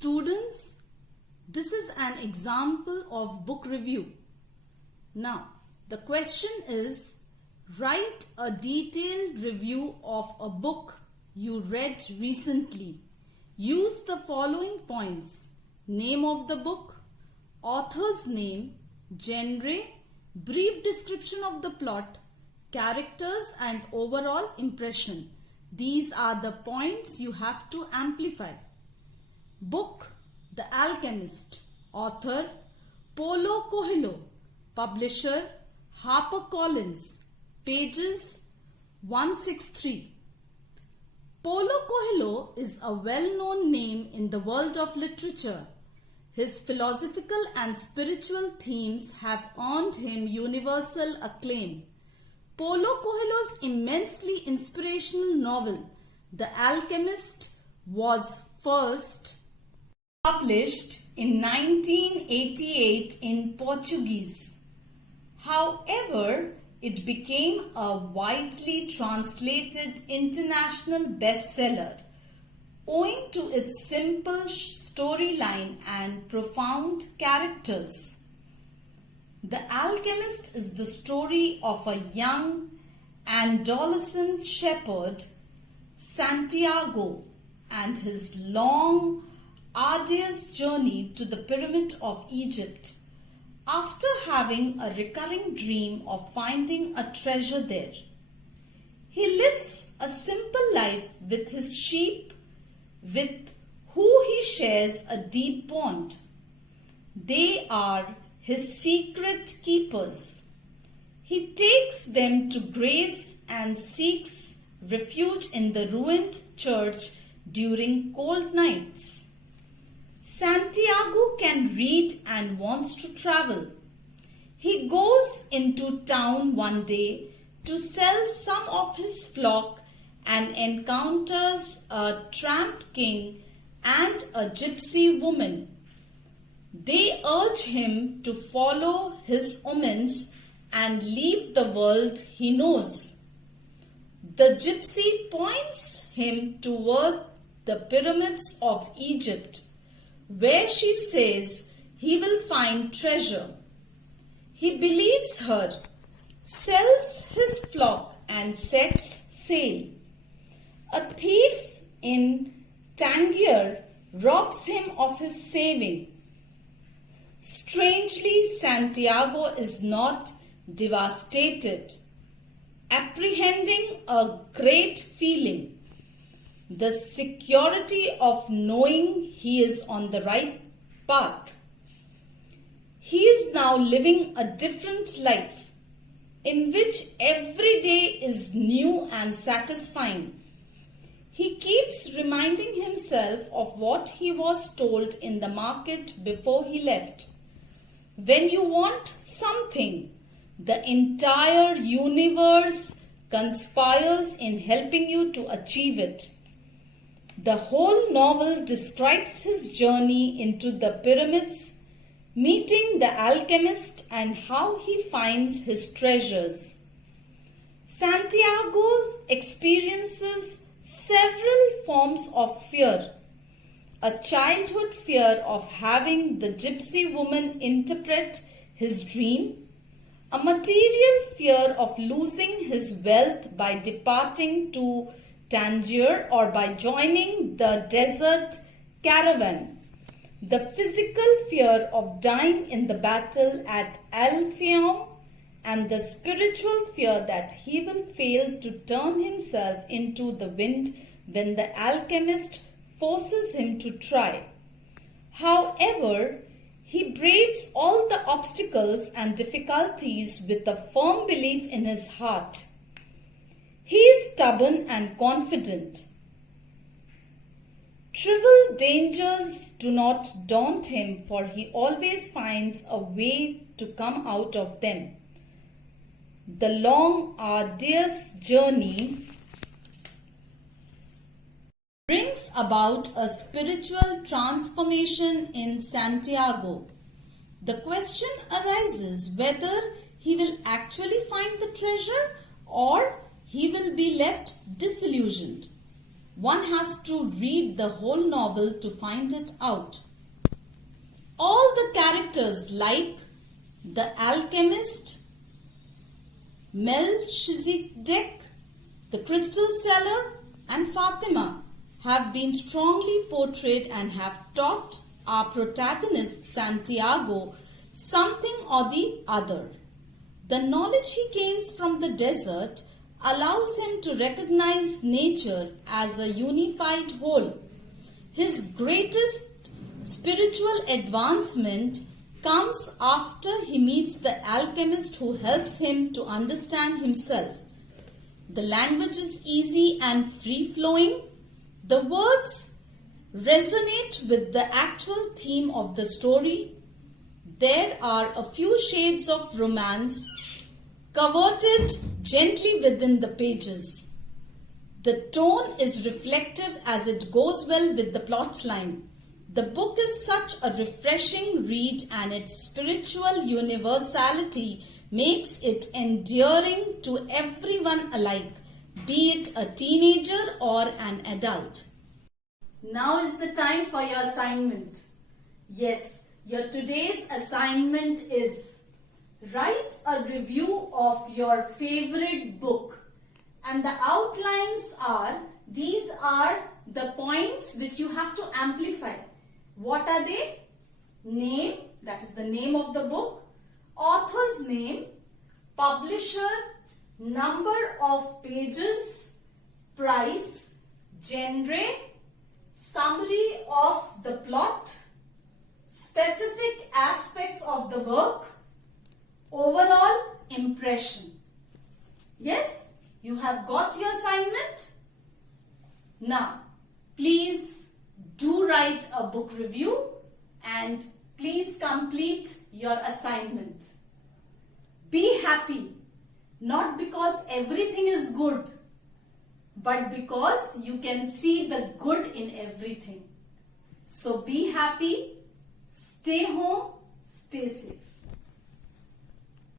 Students, this is an example of book review. Now, the question is, write a detailed review of a book you read recently. Use the following points: name of the book, author's name, genre, brief description of the plot, characters and overall impression. These are the points you have to amplify. Book: The Alchemist. Author: Paulo Coelho. Publisher: HarperCollins. Pages: 163. Paulo Coelho is a well-known name in the world of literature. His philosophical and spiritual themes have earned him universal acclaim. Paulo Coelho's immensely inspirational novel, The Alchemist, was first published in 1988 in Portuguese. However, it became a widely translated international bestseller owing to its simple storyline and profound characters. The Alchemist is the story of a young adolescent shepherd, Santiago, and his long, arduous journey to the Pyramid of Egypt after having a recurring dream of finding a treasure there. He lives a simple life with his sheep, with who he shares a deep bond. They are his secret keepers. He takes them to graze and seeks refuge in the ruined church during cold nights. Santiago can read and wants to travel. He goes into town one day to sell some of his flock and encounters a tramp king and a gypsy woman. They urge him to follow his omens and leave the world he knows. The gypsy points him toward the pyramids of Egypt, where she says he will find treasure. He believes her, sells his flock and sets sail. A thief in Tangier robs him of his saving. Strangely, Santiago is not devastated, apprehending a great feeling, the security of knowing he is on the right path. He is now living a different life, in which every day is new and satisfying. He keeps reminding himself of what he was told in the market before he left. When you want something, the entire universe conspires in helping you to achieve it. The whole novel describes his journey into the pyramids, meeting the alchemist and how he finds his treasures. Santiago experiences several forms of fear. A childhood fear of having the gypsy woman interpret his dream, a material fear of losing his wealth by departing to Tangier or by joining the desert caravan, the physical fear of dying in the battle at Al-Fayoum, and the spiritual fear that he will fail to turn himself into the wind when the alchemist forces him to try. However, he braves all the obstacles and difficulties with a firm belief in his heart. He is stubborn and confident. Trivial dangers do not daunt him, for he always finds a way to come out of them. The long, arduous journey brings about a spiritual transformation in Santiago. The question arises whether he will actually find the treasure or he will be left disillusioned. One has to read the whole novel to find it out. All the characters like the alchemist, Melchizedek, the crystal seller, and Fatima have been strongly portrayed and have taught our protagonist Santiago something or the other. The knowledge he gains from the desert allows him to recognize nature as a unified whole. His greatest spiritual advancement comes after he meets the alchemist who helps him to understand himself. The language is easy and free-flowing. The words resonate with the actual theme of the story. There are a few shades of romance coverted gently within the pages. The tone is reflective as it goes well with the plot line. The book is such a refreshing read and its spiritual universality makes it endearing to everyone alike, be it a teenager or an adult. Now is the time for your assignment. Yes, your today's assignment is write a review of your favorite book. And the outlines are, these are the points which you have to amplify. What are they? Name, that is the name of the book, author's name, publisher, number of pages, price, genre, summary of the plot, specific aspects of the work, overall impression. Yes, you have got your assignment. Now, please do write a book review and please complete your assignment. Be happy, not because everything is good, but because you can see the good in everything. So be happy, stay home, stay safe.